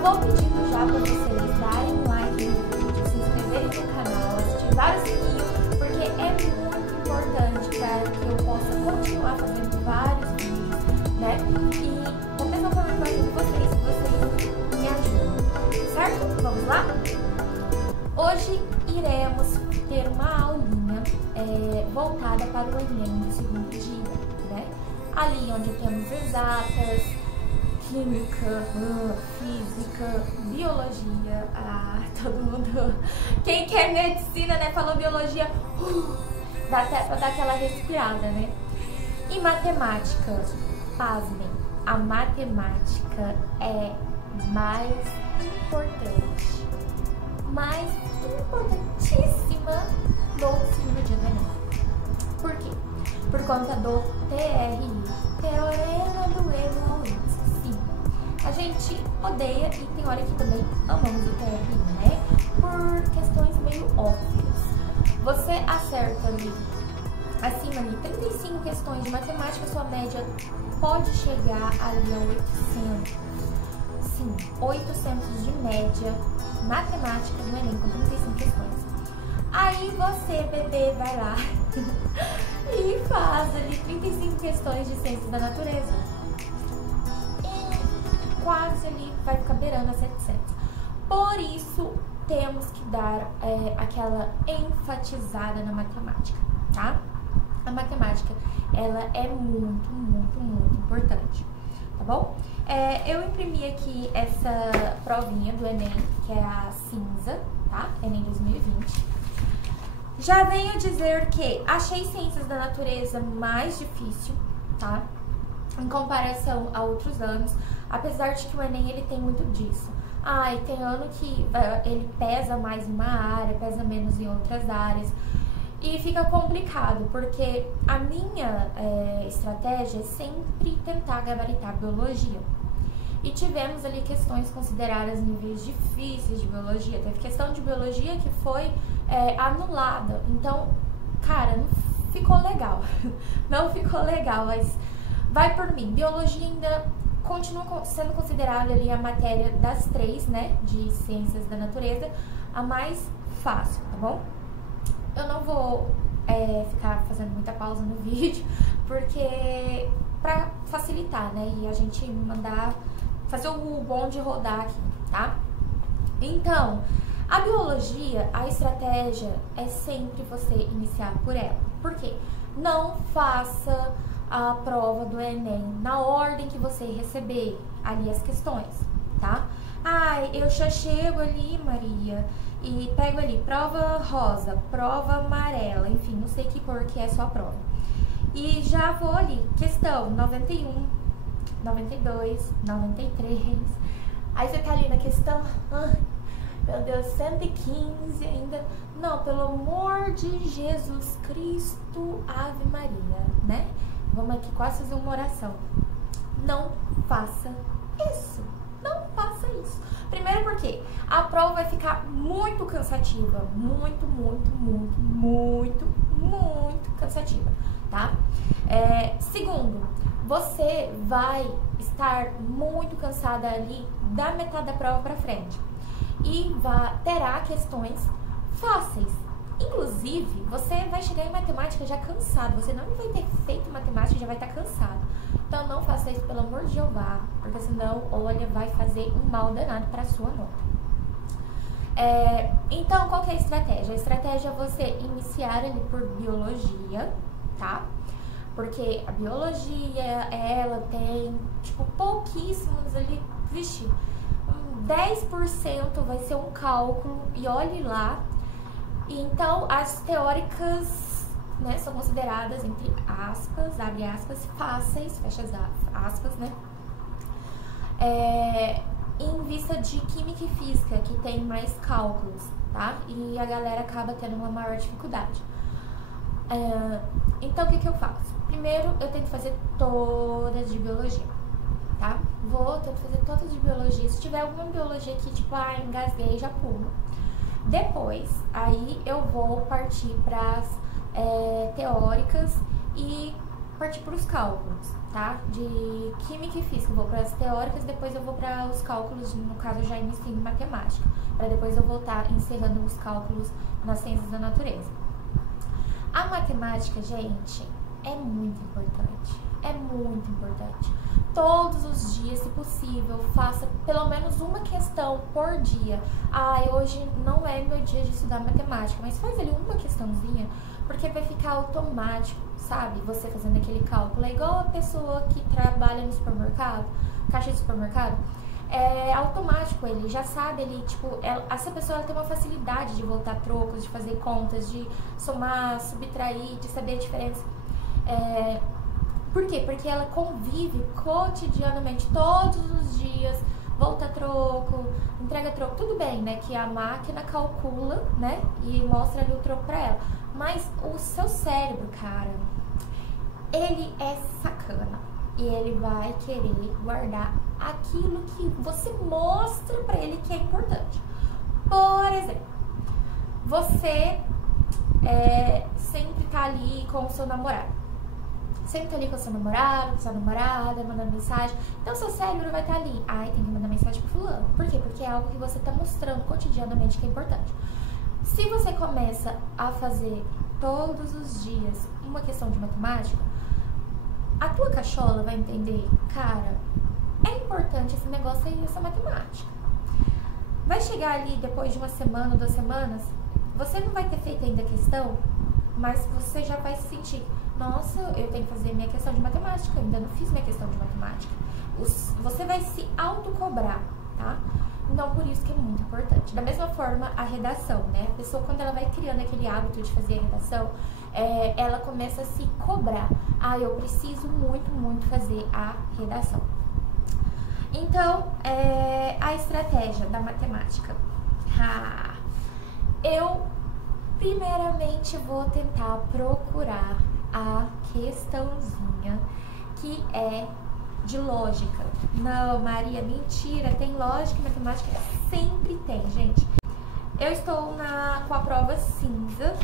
vou pedindo já para vocês darem um like no vídeo, se inscreverem no canal, ativar o sininho, porque é muito importante para que eu possa continuar fazendo vários vídeos, né? E da mesma forma que eu ajudo vocês me ajudam, certo? Vamos lá? Hoje iremos ter uma aulinha voltada para o Enem do segundo dia, né? Ali onde temos exatas, química, física, biologia, todo mundo, quem quer medicina, né, falou biologia, dá até pra dar aquela respirada, né? E matemática, pasmem, a matemática é mais importantíssima do segundo dia do Enem. Por quê? Por conta do TRI, Teorema do Erro ao Índice. Sim, a gente odeia e tem hora que também amamos o TRI, né? Por questões meio óbvias. Você acerta ali, acima de 35 questões de matemática, sua média pode chegar ali a 800. Sim, 800 de média matemática no Enem com 35 questões. Aí você, bebê, vai lá e faz ali 35 questões de ciências da natureza. E quase ali vai ficar beirando a 700. Por isso, temos que dar aquela enfatizada na matemática, tá? A matemática, ela é muito importante, tá bom? Eu imprimi aqui essa provinha do Enem, que é a cinza, tá? Enem 2020. Já venho dizer que achei ciências da natureza mais difícil, tá? Em comparação a outros anos, apesar de que o Enem ele tem muito disso. E tem ano que ele pesa mais em uma área, pesa menos em outras áreas. E fica complicado, porque a minha estratégia é sempre tentar gabaritar biologia. E tivemos ali questões consideradas níveis difíceis de biologia. Teve questão de biologia que foi anulada. Então, cara, não ficou legal. Não ficou legal, mas vai por mim. Biologia ainda continua sendo considerada ali a matéria das três, né, de ciências da natureza, a mais fácil, tá bom? Eu não vou ficar fazendo muita pausa no vídeo, porque pra facilitar, né, e a gente fazer o bonde rodar aqui, tá? Então, a biologia, a estratégia é sempre você iniciar por ela. Por quê? Não faça a prova do Enem na ordem que você receber ali as questões, tá? Eu já chego ali, Maria, e pego ali prova rosa, prova amarela, enfim, não sei que cor que é sua prova. E já vou ali, questão 91, 92, 93. Aí você tá ali na questão, meu Deus, 115 ainda. Não, pelo amor de Jesus Cristo, Ave Maria, né? Vamos aqui quase fazer uma oração. Não faça isso. Não faça isso. Primeiro porque a prova vai ficar muito cansativa. Muito cansativa, tá? Segundo, você vai estar muito cansada ali da metade da prova pra frente. E terá questões fáceis. Inclusive, você vai chegar em matemática já cansado. Você não vai ter feito matemática e já vai estar cansado. Então, não faça isso, pelo amor de Jeová. Porque senão, olha, vai fazer um mal danado para a sua nota. Então, qual que é a estratégia? A estratégia é você iniciar ali por biologia, tá? Porque a biologia, ela tem, tipo, pouquíssimos ali, vixe, 10% vai ser um cálculo, e olhe lá. Então, as teóricas, né, são consideradas, entre aspas, abre aspas, fáceis, fecha aspas, né, em vista de química e física, que tem mais cálculos, tá? E a galera acaba tendo uma maior dificuldade. Então, o que eu faço? Primeiro, eu tento fazer todas de biologia, tá? Tento fazer todas de biologia. Se tiver alguma biologia que, tipo, engasguei, já pulo. Depois, aí eu vou partir para as teóricas e partir para os cálculos, tá? De química e física, eu vou para as teóricas, depois eu vou para os cálculos, no caso eu já iniciei em matemática, para depois eu voltar encerrando os cálculos nas ciências da natureza. A matemática, gente, é muito importante, é muito importante. Todos os dias, se possível, faça pelo menos uma questão por dia. Ah, hoje não é meu dia de estudar matemática, mas faz ali uma questãozinha, porque vai ficar automático, sabe? Você fazendo aquele cálculo. É igual a pessoa que trabalha no supermercado, caixa de supermercado. É automático, ele já sabe, ele, tipo, essa pessoa ela tem uma facilidade de voltar trocos, de fazer contas, de somar, subtrair, de saber a diferença. Por quê? Porque ela convive cotidianamente, todos os dias, volta troco, entrega troco, tudo bem, né? Que a máquina calcula, né? E mostra ali o troco pra ela. Mas o seu cérebro, cara, ele é sacana. E ele vai querer guardar aquilo que você mostra pra ele que é importante. Por exemplo, você sempre tá ali com o seu namorado. Sempre tá ali com o seu namorado, com sua namorada, mandando mensagem. Então, seu cérebro vai estar ali. Ai, tem que mandar mensagem pro fulano. Por quê? Porque é algo que você tá mostrando cotidianamente que é importante. Se você começa a fazer todos os dias uma questão de matemática, a tua cachola vai entender, cara, é importante esse negócio aí, essa matemática. Vai chegar ali depois de uma semana, 2 semanas, você não vai ter feito ainda a questão, mas você já vai se sentir, nossa, eu tenho que fazer minha questão de matemática, eu ainda não fiz minha questão de matemática. Você vai se autocobrar, tá? Então, por isso que é muito importante. Da mesma forma, a redação, né? A pessoa, quando ela vai criando aquele hábito de fazer a redação, ela começa a se cobrar. Ah, eu preciso muito, muito fazer a redação. Então, a estratégia da matemática. Eu, primeiramente, vou tentar procurar a questãozinha que é de lógica. Não, Maria, mentira, tem lógica e matemática? Sempre tem, gente. Eu estou com a prova cinza.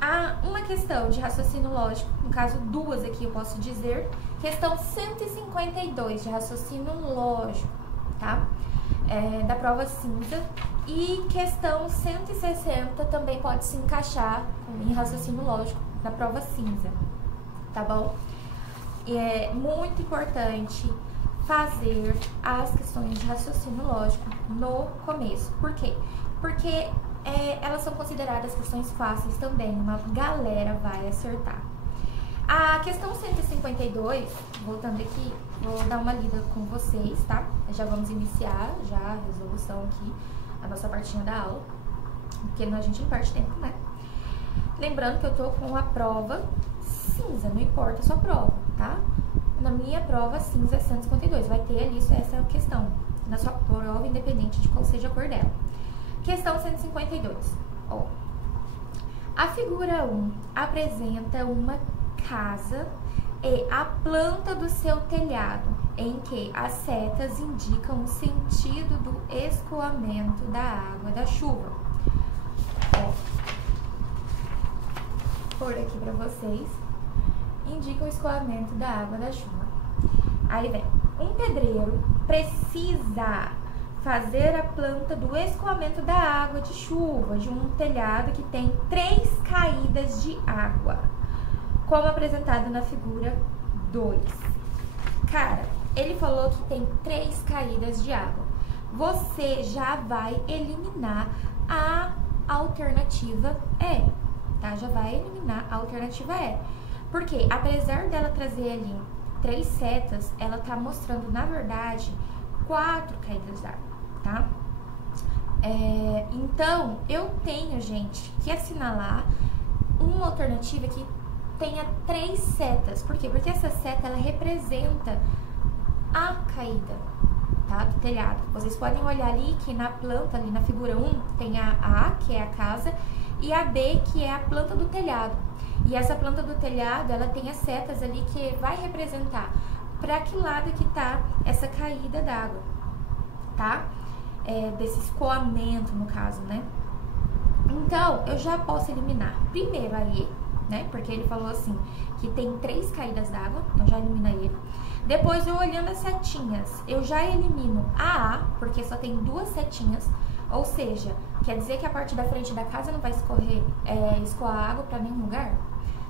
Há uma questão de raciocínio lógico, no caso 2 aqui eu posso dizer, questão 152 de raciocínio lógico, tá? Da prova cinza. E questão 160 também pode se encaixar em raciocínio lógico da prova cinza, tá bom? E é muito importante fazer as questões de raciocínio lógico no começo. Por quê? Porque elas são consideradas questões fáceis também, uma galera vai acertar. A questão 152, voltando aqui, vou dar uma lida com vocês, tá? Já vamos iniciar já a resolução aqui, a nossa partinha da aula, porque a gente não perde tempo, né? Lembrando que eu tô com a prova cinza, não importa a sua prova, tá? Na minha prova cinza é 152, vai ter ali essa questão, na sua prova, independente de qual seja a cor dela. Questão 152, ó. A figura 1 apresenta uma casa e a planta do seu telhado, em que as setas indicam o sentido do escoamento da água da chuva. Ó, por aqui pra vocês, indica o escoamento da água da chuva. Aí vem, um pedreiro precisa fazer a planta do escoamento da água de chuva de um telhado que tem 3 caídas de água, como apresentado na figura 2. Cara, ele falou que tem 3 caídas de água. Você já vai eliminar a alternativa E, tá? Já vai eliminar a alternativa E. Porque, apesar dela trazer ali 3 setas, ela tá mostrando, na verdade, 4 caídas d'água, tá? Então, eu tenho, gente, que assinalar uma alternativa que tenha 3 setas. Por quê? Porque essa seta, ela representa a caída, tá? Do telhado. Vocês podem olhar ali que na planta, ali na figura 1, tem a A, que é a casa, e a B, que é a planta do telhado. E essa planta do telhado, ela tem as setas ali que vai representar para que lado que tá essa caída d'água, tá? Desse escoamento, no caso, né? Então, eu já posso eliminar primeiro a E, né? Porque ele falou assim, que tem 3 caídas d'água, então já elimina ele. Depois, eu olhando as setinhas, eu já elimino a A, porque só tem 2 setinhas, ou seja, quer dizer que a parte da frente da casa não vai escoar água pra nenhum lugar.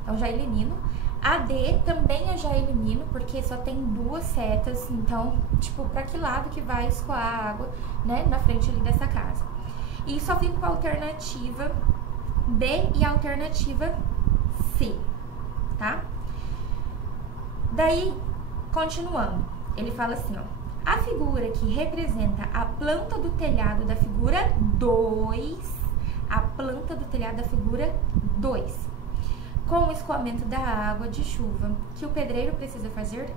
Então, já elimino. A D também eu já elimino, porque só tem 2 setas, então, tipo, pra que lado que vai escoar a água, né, na frente ali dessa casa. E só fico com a alternativa B e a alternativa C, tá? Daí, continuando, ele fala assim, ó, a figura que representa a planta do telhado da figura 2, a planta do telhado da figura 2, com o escoamento da água de chuva, que o pedreiro precisa fazer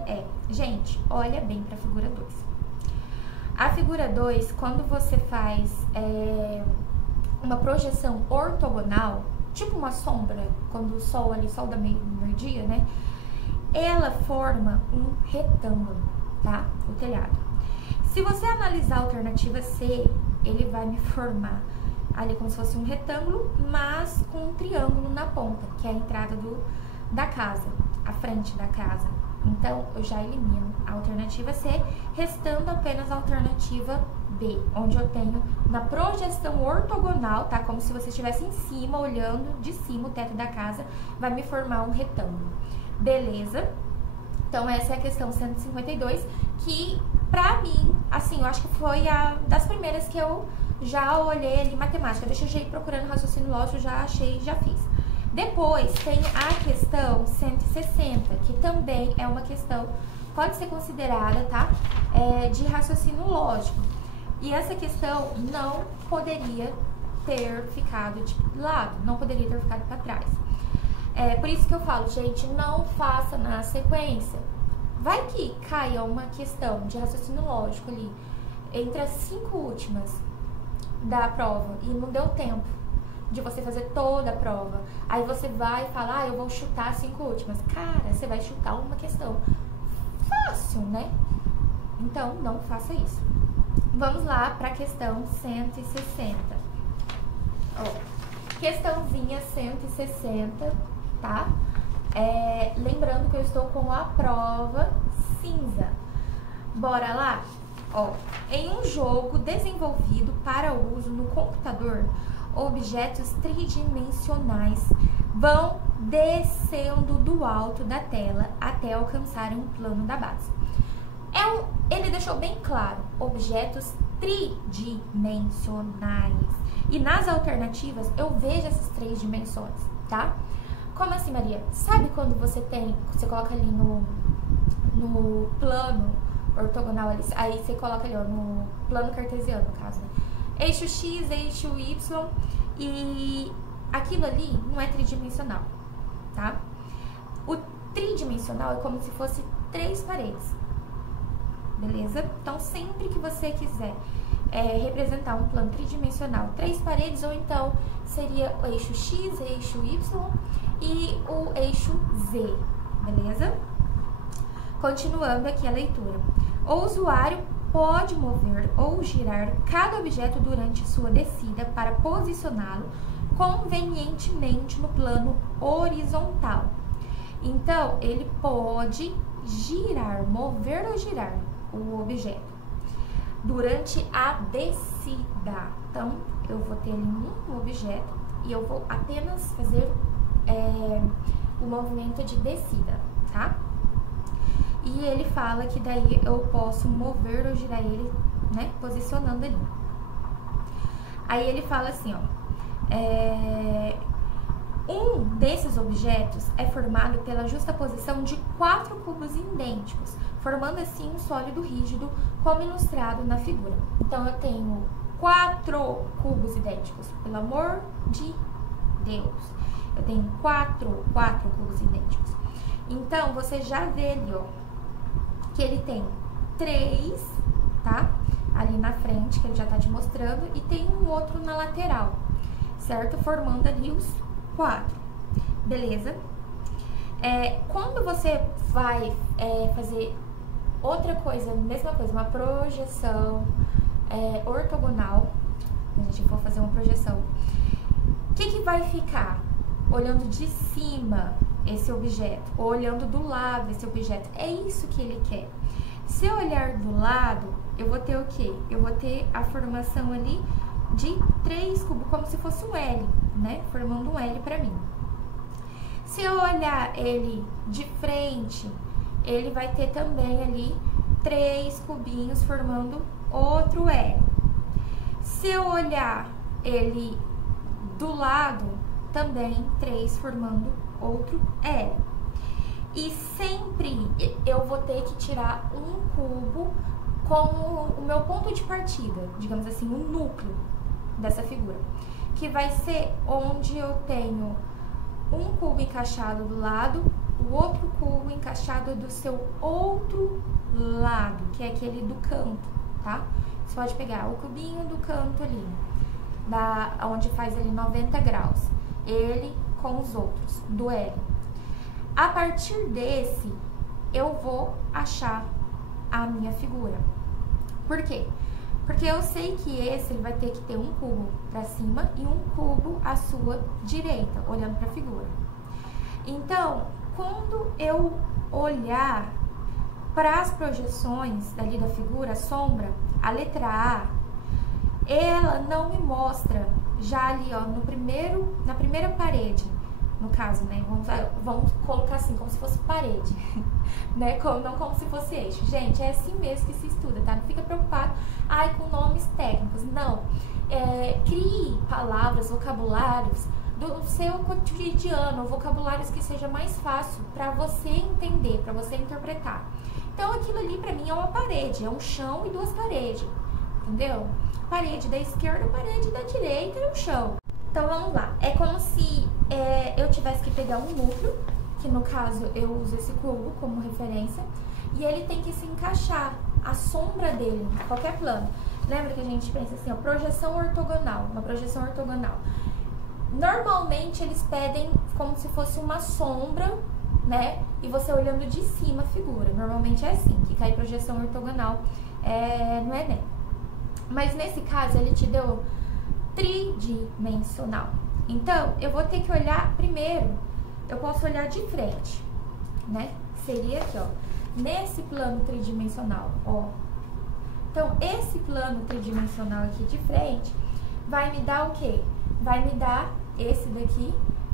gente, olha bem para a figura 2. A figura 2, quando você faz uma projeção ortogonal, tipo uma sombra, quando o sol ali, sol da meio-dia, né? Ela forma um retângulo, tá? O telhado. Se você analisar a alternativa C, ele vai me formar ali como se fosse um retângulo, mas com um triângulo na ponta, que é a entrada da casa, a frente da casa. Então, eu já elimino a alternativa C, restando apenas a alternativa B, onde eu tenho na projeção ortogonal, tá? Como se você estivesse em cima, olhando de cima o teto da casa, vai me formar um retângulo. Beleza? Então, essa é a questão 152, que pra mim, assim, eu acho que foi a das primeiras que eu já olhei ali matemática. Deixa eu já ir procurando raciocínio lógico, já achei, já fiz. Depois tem a questão 160, que também é uma questão, pode ser considerada, tá? De raciocínio lógico. E essa questão não poderia ter ficado de lado, não poderia ter ficado para trás. Por isso que eu falo, gente, não faça na sequência. Vai que caia uma questão de raciocínio lógico ali, entre as 5 últimas da prova, e não deu tempo de você fazer toda a prova. Aí você vai falar, eu vou chutar as 5 últimas. Cara, você vai chutar uma questão fácil, né? Então, não faça isso. Vamos lá para a questão 160. Questãozinha 160, tá? Lembrando que eu estou com a prova cinza. Bora lá? Em um jogo desenvolvido para uso no computador, objetos tridimensionais vão descendo do alto da tela até alcançarem um plano da base. Ele deixou bem claro, objetos tridimensionais. E nas alternativas eu vejo essas 3 dimensões, tá? Como assim, Maria? Sabe quando você coloca ali no plano ortogonal ali, aí você coloca ali, ó, no plano cartesiano, no caso, né? Eixo X, eixo Y, e aquilo ali não é tridimensional, tá? O tridimensional é como se fosse 3 paredes, beleza? Então, sempre que você quiser representar um plano tridimensional, 3 paredes, ou então seria o eixo X, eixo Y e o eixo Z, beleza? Continuando aqui a leitura. O usuário pode mover ou girar cada objeto durante sua descida para posicioná-lo convenientemente no plano horizontal. Então, ele pode girar, mover ou girar o objeto durante a descida. Então, eu vou ter ali um objeto e eu vou apenas fazer o movimento de descida, tá? E ele fala que daí eu posso mover ou girar ele, né, posicionando ali. Aí ele fala assim, ó, um desses objetos é formado pela justaposição de 4 cubos idênticos, formando assim um sólido rígido, como ilustrado na figura. Então, eu tenho 4 cubos idênticos, pelo amor de Deus. Eu tenho 4 cubos idênticos. Então, você já vê ali, ó, que ele tem 3, tá? Ali na frente, que ele já tá te mostrando, e tem um outro na lateral, certo? Formando ali os 4, beleza? Quando você vai fazer outra coisa, mesma coisa, uma projeção ortogonal, a gente for fazer uma projeção, o que vai ficar? olhando de cima esse objeto, ou olhando do lado esse objeto. É isso que ele quer. Se eu olhar do lado, eu vou ter o quê? Eu vou ter a formação ali de 3 cubos, como se fosse um L, né? Formando um L pra mim. Se eu olhar ele de frente, ele vai ter também ali 3 cubinhos formando outro L. Se eu olhar ele do lado, também 3 formando outro L. E sempre eu vou ter que tirar um cubo como o meu ponto de partida, digamos assim, o núcleo dessa figura, que vai ser onde eu tenho um cubo encaixado do lado, o outro cubo encaixado do seu outro lado, que é aquele do canto, tá? Você pode pegar o cubinho do canto ali, onde faz ali 90 graus, ele com os outros, do L. A partir desse, eu vou achar a minha figura. Por quê? Porque eu sei que esse ele vai ter que ter um cubo para cima e um cubo à sua direita, olhando para a figura. Então, quando eu olhar para as projeções dali da figura, a sombra, a letra A, ela não me mostra já ali, ó, na primeira parede, no caso, né? Vamos colocar assim, como se fosse parede, né? Não como se fosse eixo. Gente, é assim mesmo que se estuda, tá? Não fica preocupado, com nomes técnicos. Não. Crie palavras, vocabulários do seu cotidiano, vocabulários que seja mais fácil para você entender, para você interpretar. Então, aquilo ali pra mim é uma parede, é um chão e 2 paredes, entendeu? Parede da esquerda, parede da direita e o chão. Então, vamos lá. É como se eu tivesse que pegar um núcleo, que no caso eu uso esse cubo como referência, e ele tem que se encaixar, a sombra dele, em qualquer plano. Lembra que a gente pensa assim, ó, projeção ortogonal, uma projeção ortogonal. Normalmente eles pedem como se fosse uma sombra, né? E você olhando de cima a figura. Normalmente é assim, que cai projeção ortogonal no Enem. Mas nesse caso ele te deu tridimensional. Então, eu vou ter que olhar primeiro, eu posso olhar de frente, né? Seria aqui, ó, nesse plano tridimensional, ó. Então, esse plano tridimensional aqui de frente vai me dar o quê? Vai me dar esse daqui,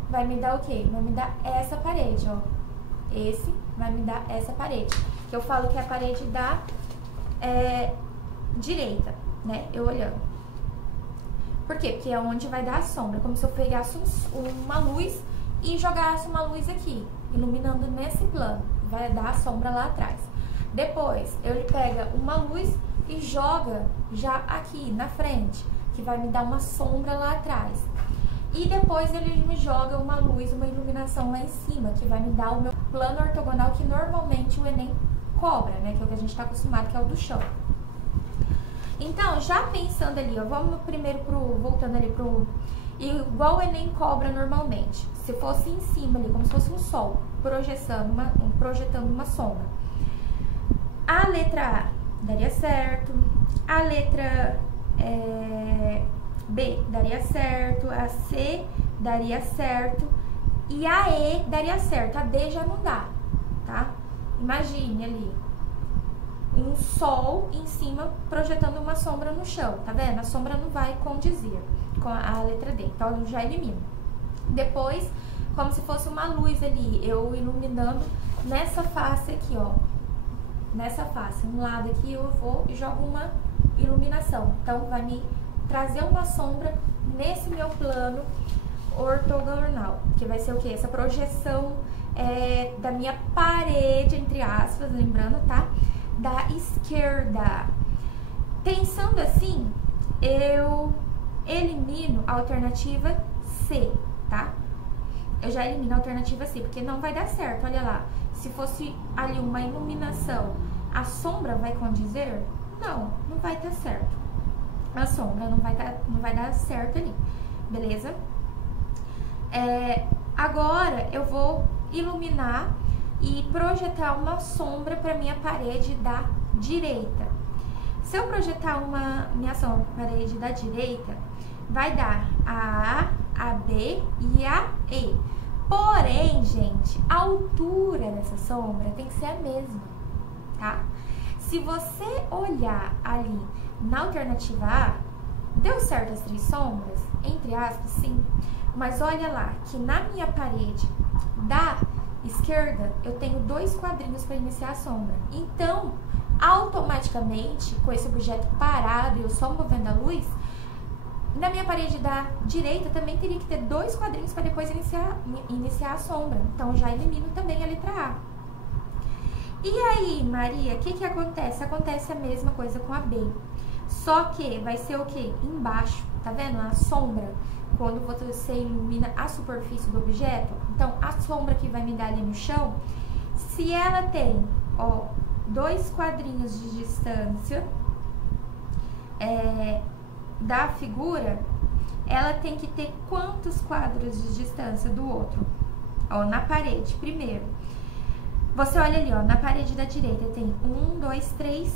vai me dar o quê? Vai me dar essa parede, ó. Esse vai me dar essa parede, que eu falo que é a parede da direita, né? Eu olhando. Por quê? Porque é onde vai dar a sombra, como se eu pegasse uma luz e jogasse uma luz aqui, iluminando nesse plano, vai dar a sombra lá atrás. Depois, ele pega uma luz e joga já aqui na frente, que vai me dar uma sombra lá atrás. E depois ele me joga uma luz, uma iluminação lá em cima, que vai me dar o meu plano ortogonal, que normalmente o Enem cobra, né? Que é o que a gente está acostumado, que é o do chão. Então, já pensando ali, ó, vamos primeiro voltando ali igual o Enem cobra normalmente. Se fosse em cima ali, como se fosse um sol, projetando uma sombra. A letra A daria certo, a letra B daria certo, a C daria certo e a E daria certo, a D já não dá, tá? Imagine ali um sol em cima projetando uma sombra no chão, tá vendo? A sombra não vai condizer com a letra D, então eu já elimino. Depois, como se fosse uma luz ali, eu iluminando nessa face aqui, ó. Nessa face, um lado aqui eu vou e jogo uma iluminação. Então, vai me trazer uma sombra nesse meu plano ortogonal, que vai ser o quê? Essa projeção da minha parede, entre aspas, lembrando, tá? Da esquerda. Pensando assim, eu elimino a alternativa C, tá? Eu já elimino a alternativa C, porque não vai dar certo, olha lá. Se fosse ali uma iluminação, a sombra vai condizer? Não, não vai dar certo. A sombra não vai dar certo ali, beleza? Agora eu vou iluminar e projetar uma sombra para minha parede da direita. Se eu projetar minha sombra para a parede da direita, vai dar a A, a B e a E. Porém, gente, a altura dessa sombra tem que ser a mesma, tá? Se você olhar ali na alternativa A, deu certo as 3 sombras? Entre aspas, sim. Mas olha lá, que na minha parede da esquerda, eu tenho 2 quadrinhos para iniciar a sombra. Então, automaticamente, com esse objeto parado e eu só movendo a luz, na minha parede da direita também teria que ter 2 quadrinhos para depois iniciar a sombra. Então, já elimino também a letra A. E aí, Maria, o que acontece? Acontece a mesma coisa com a B. Só que vai ser o quê? Embaixo, tá vendo? A sombra, quando você ilumina a superfície do objeto. Então, a sombra que vai me dar ali no chão, se ela tem, ó, 2 quadrinhos de distância da figura, ela tem que ter quantos quadros de distância do outro? Ó, na parede, primeiro. Você olha ali, ó, na parede da direita tem 1, 2, 3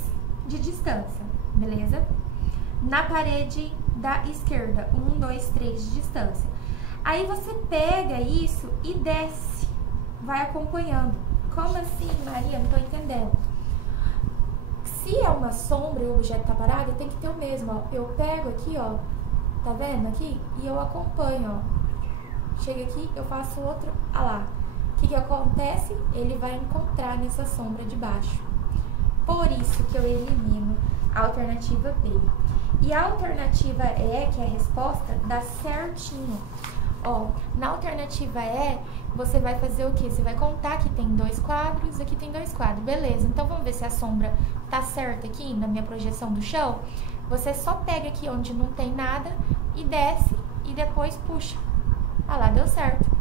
de distância, beleza? Na parede da esquerda, 1, 2, 3 de distância. Aí você pega isso e desce, vai acompanhando. Como assim, Maria? Não tô entendendo. Se é uma sombra e o objeto tá parado, tem que ter o mesmo, ó. Eu pego aqui, ó, tá vendo aqui? E eu acompanho, ó. Chega aqui, eu faço outro, ah lá. O que acontece? Ele vai encontrar nessa sombra de baixo. Por isso que eu elimino a alternativa B. E a alternativa E, que é a resposta, dá certinho. Ó, na alternativa E, você vai fazer o quê? Você vai contar que tem 2 quadros, aqui tem 2 quadros. Beleza, então vamos ver se a sombra tá certa aqui na minha projeção do chão. Você só pega aqui onde não tem nada e desce e depois puxa. Ah lá, deu certo.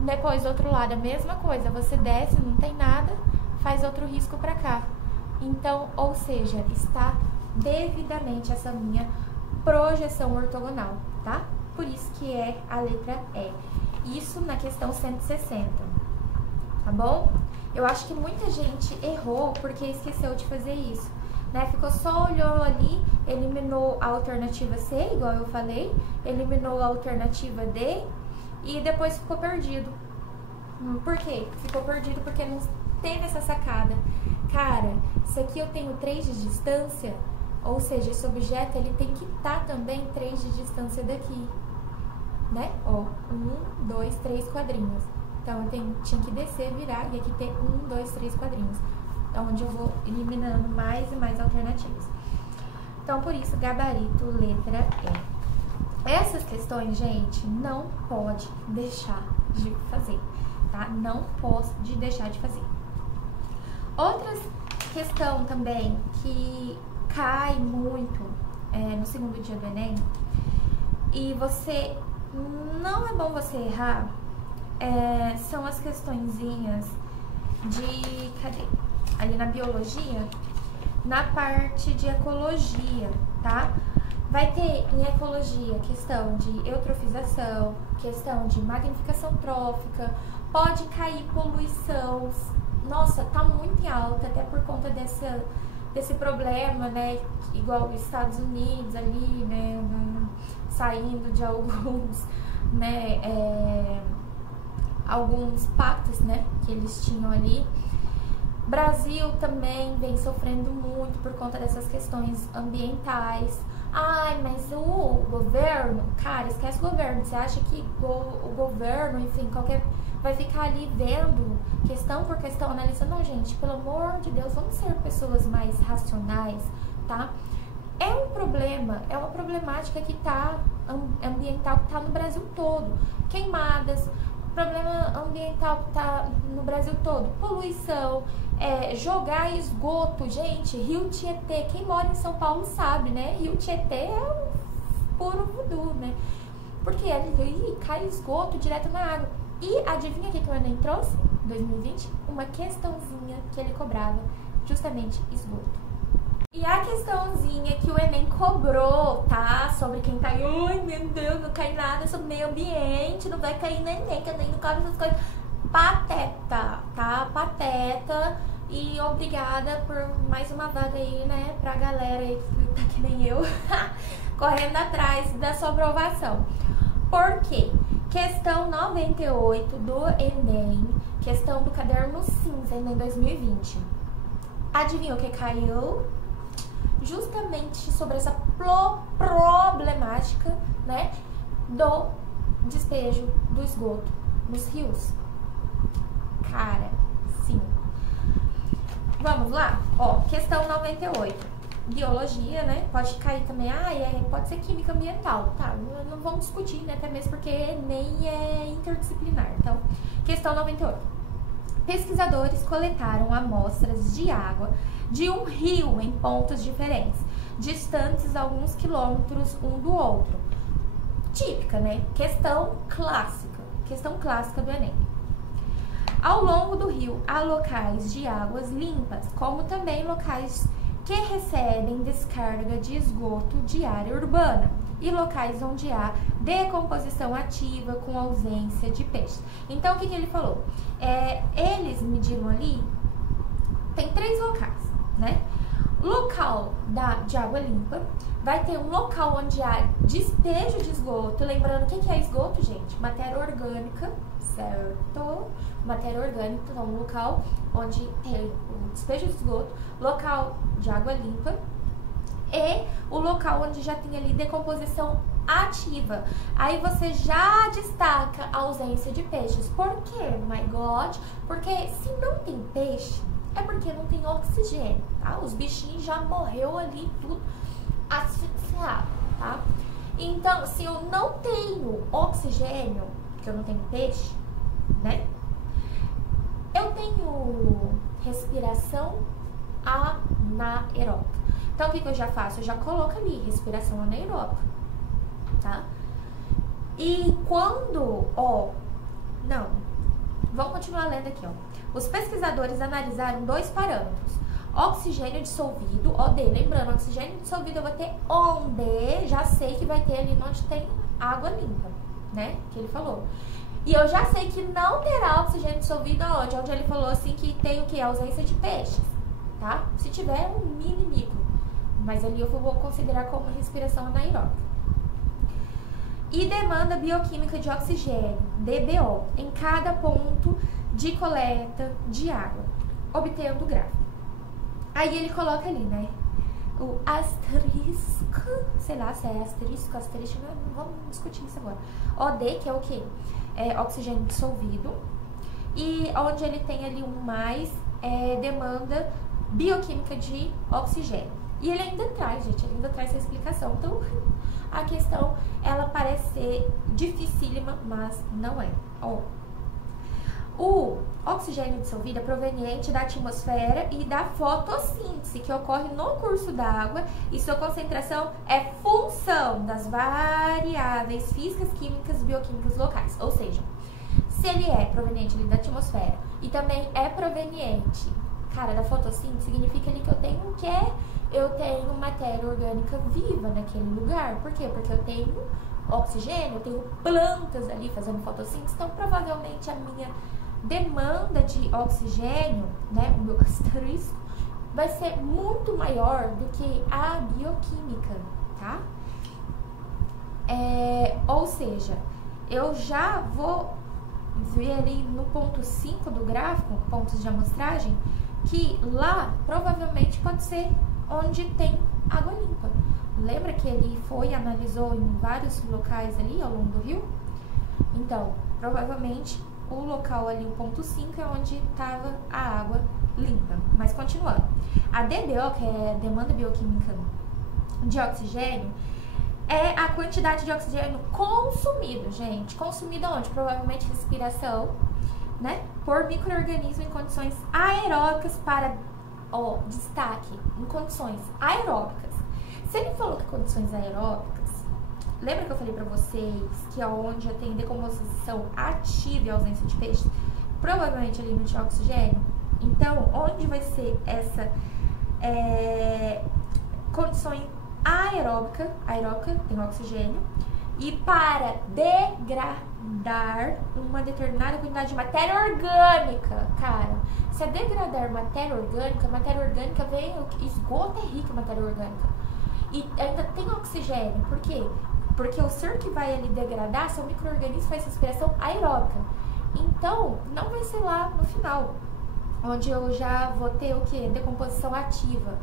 Depois, do outro lado, a mesma coisa. Você desce, não tem nada, faz outro risco pra cá. Então, ou seja, está devidamente essa minha projeção ortogonal, tá? Por isso que é a letra E. Isso na questão 160, tá bom? Eu acho que muita gente errou porque esqueceu de fazer isso, né? Ficou só, olhou ali, eliminou a alternativa C, igual eu falei, eliminou a alternativa D e depois ficou perdido. Por quê? Ficou perdido porque não teve essa sacada. Cara, se aqui eu tenho 3 de distância, ou seja, esse objeto ele tem que estar também 3 de distância daqui, né? Ó, 1, 2, 3 quadrinhos. Então, eu tinha que descer, virar e aqui ter 1, 2, 3 quadrinhos. Então, onde eu vou eliminando mais e mais alternativas. Então, por isso, gabarito, letra E. Essas questões, gente, não pode deixar de fazer, tá? Não pode deixar de fazer. Outra questão também que cai muito no segundo dia do Enem, e você, não é bom você errar, são as questõezinhas de, cadê? Ali na biologia, na parte de ecologia, tá? Vai ter em ecologia questão de eutrofização, questão de magnificação trófica, pode cair poluição. Nossa, tá muito em alta, até por conta desse problema, né? Igual os Estados Unidos ali, né? Saindo de alguns, né? Alguns pactos, né? Que eles tinham ali. Brasil também vem sofrendo muito por conta dessas questões ambientais. Ai, mas o governo, cara, esquece o governo. Você acha que o governo, enfim, vai ficar ali vendo questão por questão, analisando? Não, gente, pelo amor de Deus, vamos ser pessoas mais racionais, tá? É um problema, é uma problemática que tá ambiental que tá no Brasil todo. Queimadas, problema ambiental que tá no Brasil todo. Poluição, jogar esgoto. Gente, Rio Tietê, quem mora em São Paulo sabe, né? Rio Tietê é um puro voodoo, né? Porque ali cai esgoto direto na água. E adivinha o que o Enem trouxe? 2020? Uma questãozinha que ele cobrava, justamente esgoto. E a questãozinha que o Enem cobrou, tá? Sobre quem tá aí, ai meu Deus, não cai nada sobre meio ambiente, não vai cair no Enem, que o Enem não cobre essas coisas. Pateta, tá? Pateta. E obrigada por mais uma vaga aí, né? Pra galera aí que tá que nem eu, correndo atrás da sua aprovação. Por quê? Questão 98 do Enem, questão do caderno cinza, Enem 2020. Adivinha o que caiu? Justamente sobre essa problemática, né, do despejo do esgoto nos rios. Cara, sim. Vamos lá? Ó, questão 98. Biologia, né? Pode cair também, pode ser química ambiental, tá? Não vamos discutir, né? Até mesmo porque nem é interdisciplinar. Então, questão 98. Pesquisadores coletaram amostras de água de um rio em pontos diferentes, distantes alguns quilômetros um do outro. Típica, né? Questão clássica do Enem. Ao longo do rio há locais de águas limpas, como também locais que recebem descarga de esgoto de área urbana e locais onde há decomposição ativa com ausência de peixes. Então, o que ele falou? Eles mediram ali, tem 3 locais, né? Local de água limpa, vai ter um local onde há despejo de esgoto. Lembrando, o que é esgoto, gente? Matéria orgânica, certo? Matéria orgânica, então um local onde tem o despejo de esgoto, local de água limpa e o local onde já tem ali decomposição ativa. Aí você já destaca a ausência de peixes. Por quê, my God? Porque se não tem peixe, é porque não tem oxigênio, tá? Os bichinhos já morreu ali, tudo asfixiado, tá? Então, se eu não tenho oxigênio, porque eu não tenho peixe, né? Eu tenho respiração anaeróbica. Então, o que eu já faço? Eu já coloco ali respiração anaeróbica, tá? E quando, vamos continuar lendo aqui, ó. Os pesquisadores analisaram 2 parâmetros. Oxigênio dissolvido, OD. Lembrando, oxigênio dissolvido eu vou ter onde, já sei que vai ter ali onde tem água limpa, né? Que ele falou. E eu já sei que não terá oxigênio dissolvido aonde? Onde ele falou assim que tem o que? Ausência de peixes, tá? Se tiver um mini. Mas ali eu vou considerar como respiração anaeróbica. E demanda bioquímica de oxigênio, DBO, em cada ponto de coleta de água, obtendo o gráfico. Aí ele coloca ali, né? O asterisco, sei lá se é asterisco, não vamos discutir isso agora. OD, que é o quê? É oxigênio dissolvido. E onde ele tem ali um mais, demanda bioquímica de oxigênio. E ele ainda traz, gente, essa explicação. Então, a questão, ela parece ser dificílima, mas não é. O oxigênio dissolvido é proveniente da atmosfera e da fotossíntese, que ocorre no curso da água, e sua concentração é função das variáveis físicas, químicas e bioquímicas locais. Ou seja, se ele é proveniente ali da atmosfera e também é proveniente, da fotossíntese, significa ali que eu tenho matéria orgânica viva naquele lugar. Por quê? Porque eu tenho oxigênio, eu tenho plantas ali fazendo fotossíntese, então provavelmente a minha demanda de oxigênio, né, o meu asterisco, vai ser muito maior do que a bioquímica, tá? Ou seja, eu já vou ver ali no ponto 5 do gráfico, pontos de amostragem, que lá provavelmente pode ser onde tem água limpa. Lembra que ele foi e analisou em vários locais ali ao longo do rio? Então, provavelmente o local ali, o ponto 5, é onde estava a água limpa. Mas continuando. A DBO, que é demanda bioquímica de oxigênio, é a quantidade de oxigênio consumido, gente. Consumido onde? Provavelmente respiração, né? Por micro-organismo em condições aeróbicas para, destaque, em condições aeróbicas. Se ele falou que condições aeróbicas, lembra que eu falei pra vocês que onde já tem decomposição ativa e ausência de peixe, provavelmente ali não tinha oxigênio. Então, onde vai ser essa condições aeróbica tem oxigênio, e para degradar uma determinada quantidade de matéria orgânica, se é degradar matéria orgânica vem, esgoto é rico em matéria orgânica, e ainda tem oxigênio. Por quê? Porque o ser que vai ali degradar são micro-organismos que faz respiração aeróbica. Então, não vai ser lá no final, onde eu já vou ter o quê? Decomposição ativa.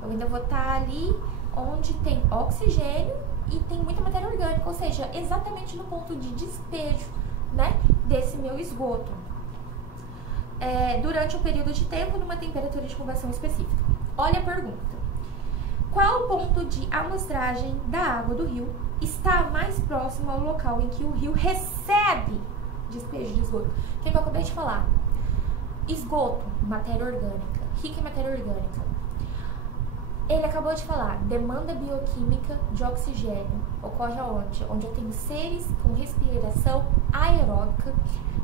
Eu ainda vou estar ali onde tem oxigênio e tem muita matéria orgânica, ou seja, exatamente no ponto de despejo, né, desse meu esgoto. Durante um período de tempo, numa temperatura de conversão específica. Olha a pergunta. Qual ponto de amostragem da água do rio está mais próximo ao local em que o rio recebe despejo de esgoto? O que eu acabei de falar? Esgoto, matéria orgânica, rica em matéria orgânica. Ele acabou de falar, demanda bioquímica de oxigênio ocorre aonde? Onde eu tenho seres com respiração aeróbica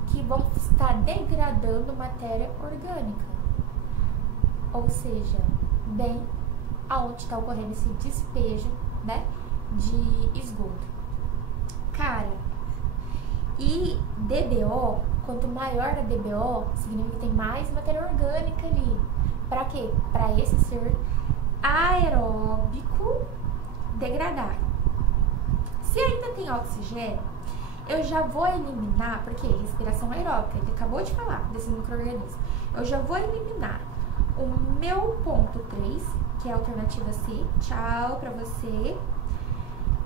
que vão estar degradando matéria orgânica. Ou seja, bem aonde está ocorrendo esse despejo, né, de esgoto. Cara, e DBO, quanto maior a DBO, significa que tem mais matéria orgânica ali. Para quê? Para esse ser aeróbico degradar. Se ainda tem oxigênio, eu já vou eliminar, porque respiração aeróbica, ele acabou de falar desse micro-organismo, eu já vou eliminar o meu ponto 3, que é a alternativa C, tchau pra você,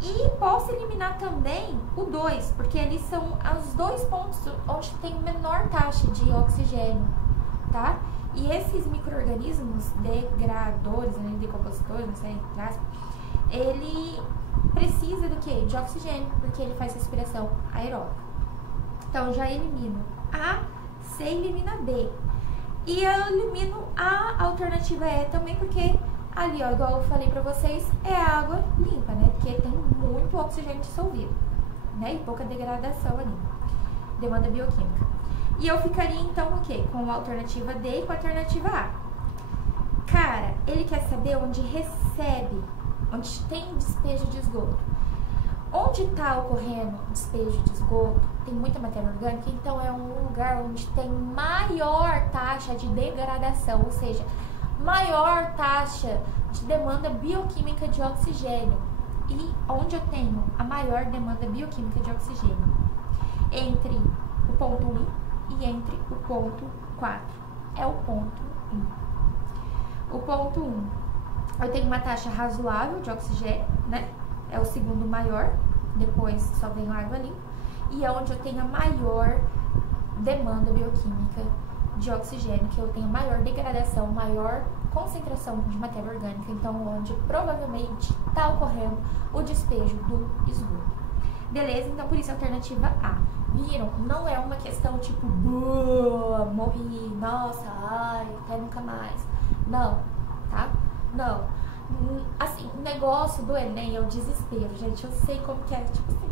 e posso eliminar também o 2, porque eles são os dois pontos onde tem menor taxa de oxigênio, tá? E esses micro-organismos degradadores, né, decompositores, não sei, ele precisa do quê? De oxigênio, porque ele faz respiração aeróbica. Então, já elimino A, C elimina B. E eu elimino a alternativa E também, porque ali, ó, igual eu falei pra vocês, é água limpa, né? Porque tem muito oxigênio dissolvido, né? E pouca degradação ali. Demanda bioquímica. E eu ficaria, então, o quê? Com a alternativa D e com a alternativa A. Cara, ele quer saber onde recebe, onde tem despejo de esgoto. Onde está ocorrendo despejo de esgoto, tem muita matéria orgânica, então é um lugar onde tem maior taxa de degradação, ou seja, maior taxa de demanda bioquímica de oxigênio. E onde eu tenho a maior demanda bioquímica de oxigênio? Entre o ponto 1 e entre o ponto 4. É o ponto 1. O ponto 1, eu tenho uma taxa razoável de oxigênio, né? É o segundo maior, depois só vem a água limpa. E é onde eu tenho a maior demanda bioquímica de oxigênio, que eu tenho maior degradação, maior concentração de matéria orgânica, então onde provavelmente está ocorrendo o despejo do esgoto. Beleza? Então por isso a alternativa A. Viram? Não é uma questão tipo, morri, nossa, ai, até nunca mais. Não, tá? Não. Assim, o negócio do Enem é o desespero, gente. Eu sei como que é, tipo assim.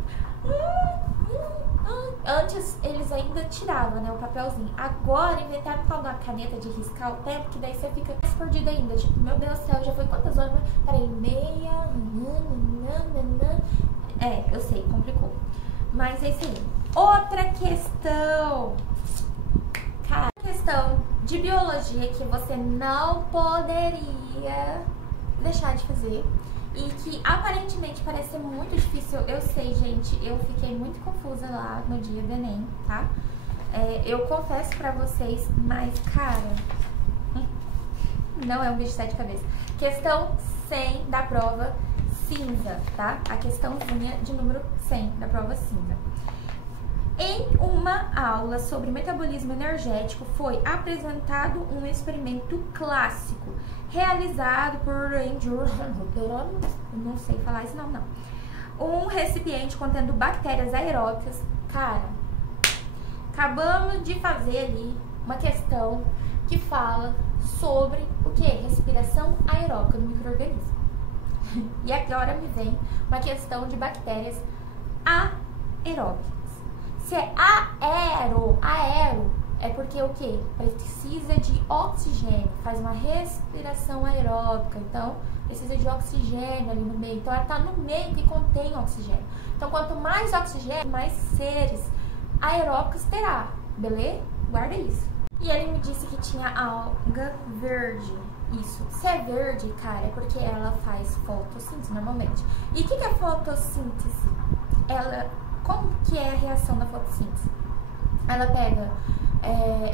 Antes eles ainda tiravam, né, o papelzinho. Agora inventaram tal da caneta de riscar o tempo, que daí você fica mais perdido ainda. Tipo, meu Deus do céu, já foi quantas horas? Peraí, meia. Eu sei, complicou. Mas é isso aí. Outra questão. Cara, questão de biologia que você não poderia deixar de fazer e que aparentemente parece ser muito difícil. Eu sei, gente, eu fiquei muito confusa lá no dia do Enem, tá? Eu confesso pra vocês, mas, cara, não é um bicho de sete cabeças. Questão 100 da prova cinza, tá? A questãozinha de número 100 da prova cinza. Em uma aula sobre metabolismo energético, foi apresentado um experimento clássico realizado por Andrew, não sei falar esse nome não, um recipiente contendo bactérias aeróbicas. Cara, acabamos de fazer ali uma questão que fala sobre o que? Respiração aeróbica do micro-organismo. E agora me vem uma questão de bactérias aeróbicas. Se é aero é porque o que? Precisa de oxigênio, faz uma respiração aeróbica, então precisa de oxigênio ali no meio. Então ela está no meio que contém oxigênio. Então quanto mais oxigênio, mais seres aeróbicos terá, beleza? Guarda isso. E ele me disse que tinha alga verde. Isso. Se é verde, cara, é porque ela faz fotossíntese normalmente. E o que é fotossíntese? Como que é a reação da fotossíntese? Ela pega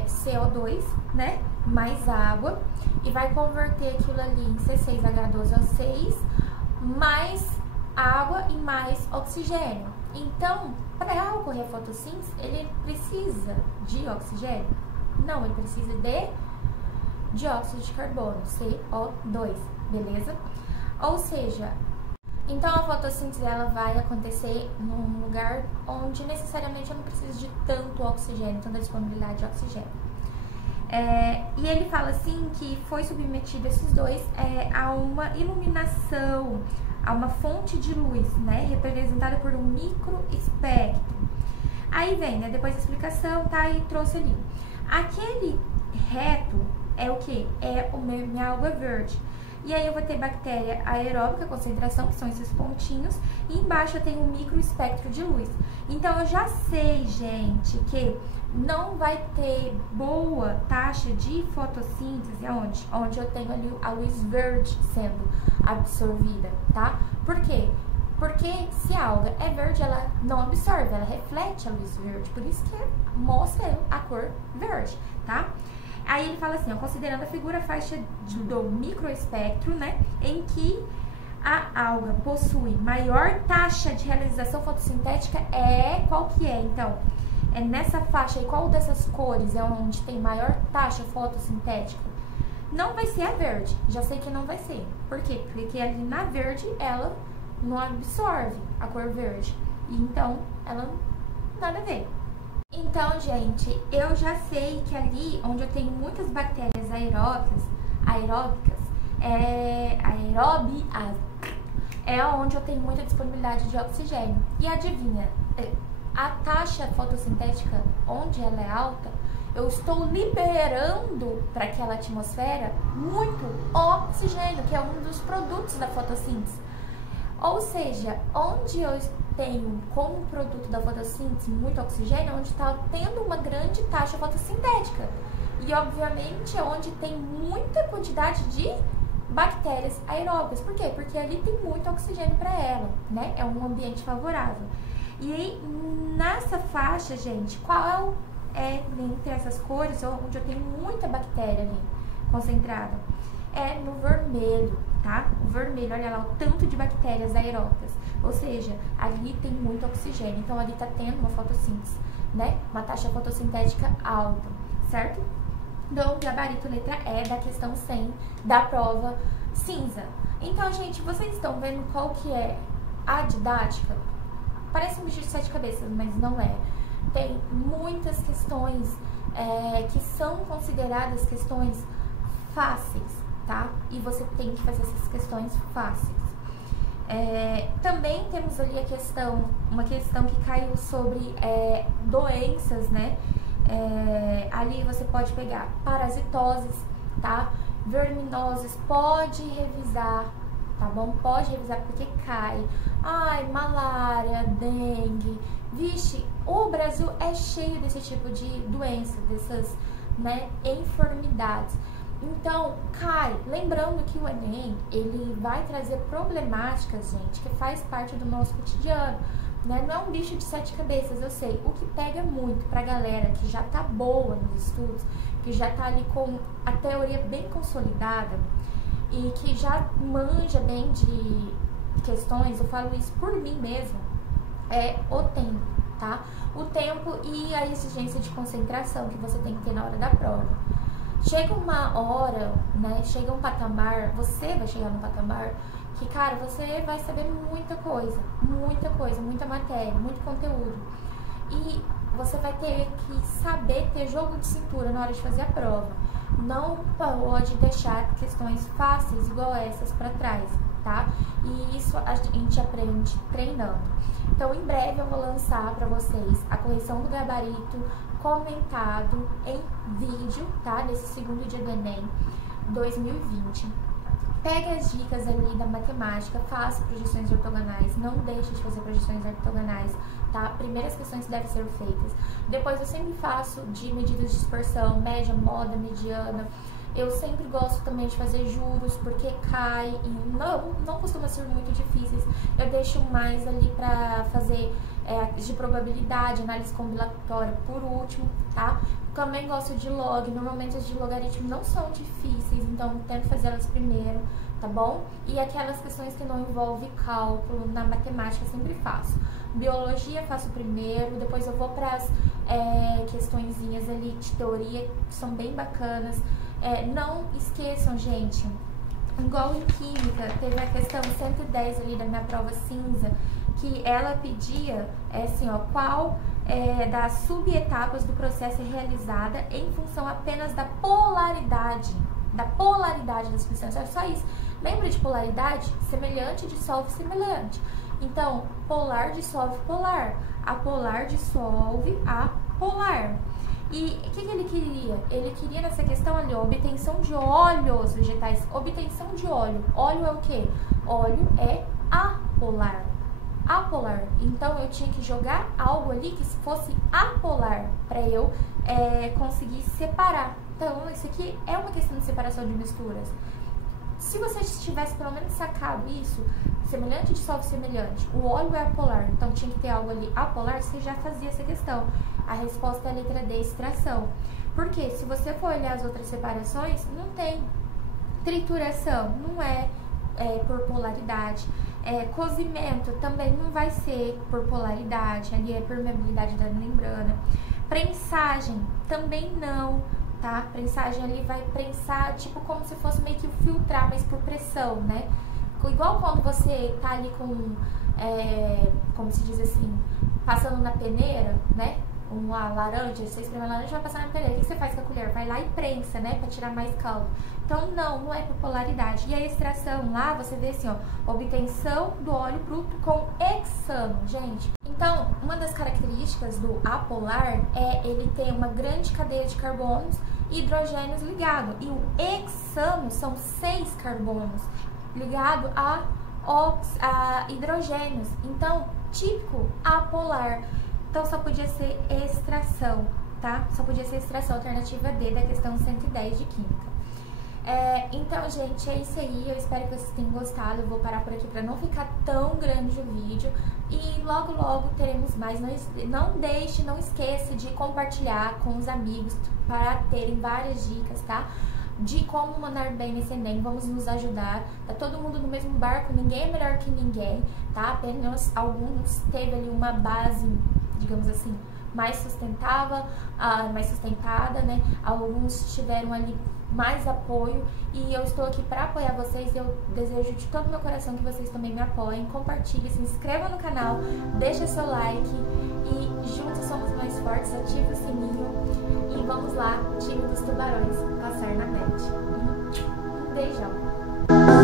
CO2, né, mais água e vai converter aquilo ali em C6H12O6 mais água e mais oxigênio. Então, para ocorrer a fotossíntese, ele precisa de oxigênio? Não, ele precisa de dióxido de carbono, CO2, beleza? Ou seja, então a fotossíntese ela vai acontecer num lugar onde necessariamente eu não preciso de tanto oxigênio, tanta disponibilidade de oxigênio. E ele fala assim que foi submetido esses dois a uma iluminação, a uma fonte de luz, né, representada por um microespectro. Aí vem, né, depois da explicação, tá, e trouxe ali. Aquele reto é o que? É minha água verde. E aí eu vou ter bactéria aeróbica, concentração, que são esses pontinhos, e embaixo eu tenho um microespectro de luz. Então eu já sei, gente, que não vai ter boa taxa de fotossíntese aonde? Onde eu tenho ali a luz verde sendo absorvida, tá? Por quê? Porque se a alga é verde, ela não absorve, ela reflete a luz verde, por isso que mostra a cor verde, tá? Aí ele fala assim, ó, considerando a figura faixa do microespectro, né, em que a alga possui maior taxa de realização fotossintética, qual que é, então? É nessa faixa aí, qual dessas cores é onde tem maior taxa fotossintética? Não vai ser a verde, já sei que não vai ser. Por quê? Porque ali na verde, ela não absorve a cor verde, e então ela nada a ver. Então, gente, eu já sei que ali onde eu tenho muitas bactérias aeróbicas, é onde eu tenho muita disponibilidade de oxigênio. E adivinha, a taxa fotossintética, onde ela é alta, eu estou liberando para aquela atmosfera muito oxigênio, que é um dos produtos da fotossíntese. Ou seja, onde eu tenho como produto da fotossíntese muito oxigênio, onde está tendo uma grande taxa fotossintética. E, obviamente, onde tem muita quantidade de bactérias aeróbicas. Por quê? Porque ali tem muito oxigênio para ela, né? É um ambiente favorável. E aí, nessa faixa, gente, qual entre essas cores, onde eu tenho muita bactéria ali concentrada? É no vermelho, tá? O vermelho, olha lá, o tanto de bactérias aeróbicas. Ou seja, ali tem muito oxigênio, então ali tá tendo uma fotossíntese, né? Uma taxa fotossintética alta, certo? Então, gabarito letra E da questão 100 da prova cinza. Então, gente, vocês estão vendo qual que é a didática? Parece um bicho de 7 cabeças, mas não é. Tem muitas questões que são consideradas questões fáceis, tá? E você tem que fazer essas questões fáceis. Também temos ali uma questão que caiu sobre doenças, né? Ali você pode pegar parasitoses, tá? Verminoses, pode revisar, tá bom? Pode revisar porque cai. Ai, malária, dengue. Vixe, o Brasil é cheio desse tipo de doença, dessas, né, enfermidades. Então, cai. Lembrando que o Enem, ele vai trazer problemáticas, gente, que faz parte do nosso cotidiano, né? Não é um bicho de 7 cabeças, eu sei. O que pega muito pra galera que já tá boa nos estudos, que já tá ali com a teoria bem consolidada e que já manja bem de questões, eu falo isso por mim mesma, é o tempo, tá? O tempo e a exigência de concentração que você tem que ter na hora da prova. Chega uma hora, né, chega um patamar, você vai chegar num patamar que, cara, você vai saber muita coisa, muita matéria, muito conteúdo. E você vai ter que saber ter jogo de cintura na hora de fazer a prova. Não pode deixar questões fáceis igual essas para trás, tá? E isso a gente aprende treinando. Então, em breve eu vou lançar para vocês a correção do gabarito comentado em vídeo, tá? Nesse segundo dia do Enem 2020. Pega as dicas ali da matemática, faça projeções ortogonais, não deixe de fazer projeções ortogonais, tá? Primeiras questões devem ser feitas. Depois eu sempre faço de medidas de dispersão, média, moda, mediana. Eu sempre gosto também de fazer juros, porque cai e não costuma ser muito difíceis. Eu deixo mais ali pra fazer de probabilidade, análise combinatória por último, tá? Também gosto de log, normalmente as de logaritmo não são difíceis, então tento fazer elas primeiro, tá bom? E aquelas questões que não envolvem cálculo, na matemática eu sempre faço. Biologia faço primeiro, depois eu vou para as questõezinhas ali de teoria, que são bem bacanas. Não esqueçam, gente, igual em química, teve a questão 110 ali da minha prova cinza, que ela pedia, assim, ó, qual das subetapas do processo é realizada em função apenas da polaridade das substâncias. É só isso. Lembra de polaridade? Semelhante dissolve semelhante. Então, polar dissolve polar, apolar dissolve apolar. E o que ele queria? Ele queria nessa questão ali, obtenção de óleos vegetais. Obtenção de óleo. Óleo é o quê? Óleo é apolar. Apolar. Então, eu tinha que jogar algo ali que fosse apolar para eu conseguir separar. Então, isso aqui é uma questão de separação de misturas. Se você tivesse pelo menos sacado isso, semelhante dissolve semelhante, o óleo é apolar, então tinha que ter algo ali apolar, você já fazia essa questão. A resposta é a letra D, extração. Porque se você for olhar as outras separações, não tem. Trituração não é por polaridade. Cozimento também não vai ser por polaridade, ali é permeabilidade da membrana. Prensagem também não. Tá? Prensagem ali vai prensar, tipo como se fosse meio que filtrar, mas por pressão, né? Igual quando você tá ali com, como se diz assim, passando na peneira, né? Uma laranja, você espreme a laranja, vai passar na peneira. O que você faz com a colher? Vai lá e prensa, né? Pra tirar mais caldo. Então, não é por polaridade. E a extração lá, você vê assim, ó, obtenção do óleo bruto com hexano, gente. Então, uma das características do apolar é ele ter uma grande cadeia de carbonos e hidrogênios ligado. E o hexano são 6 carbonos ligado a hidrogênios. Então, típico apolar. Então, só podia ser extração, tá? Só podia ser extração, alternativa D da questão 110 de química. Então, gente, é isso aí. Eu espero que vocês tenham gostado. Eu vou parar por aqui para não ficar tão grande o vídeo. E logo, logo teremos mais. Não esqueça de compartilhar com os amigos para terem várias dicas, tá? De como mandar bem nesse Enem. Vamos nos ajudar. Tá todo mundo no mesmo barco, ninguém é melhor que ninguém, tá? Apenas alguns teve ali uma base, digamos assim, mais sustentável, mais sustentada, né? Alguns tiveram ali mais apoio e eu estou aqui para apoiar vocês. Eu desejo de todo meu coração que vocês também me apoiem, compartilhem, se inscrevam no canal, deixa seu like e juntos somos mais fortes, ativa o sininho e vamos lá, time dos tubarões, passar na net. Um beijão!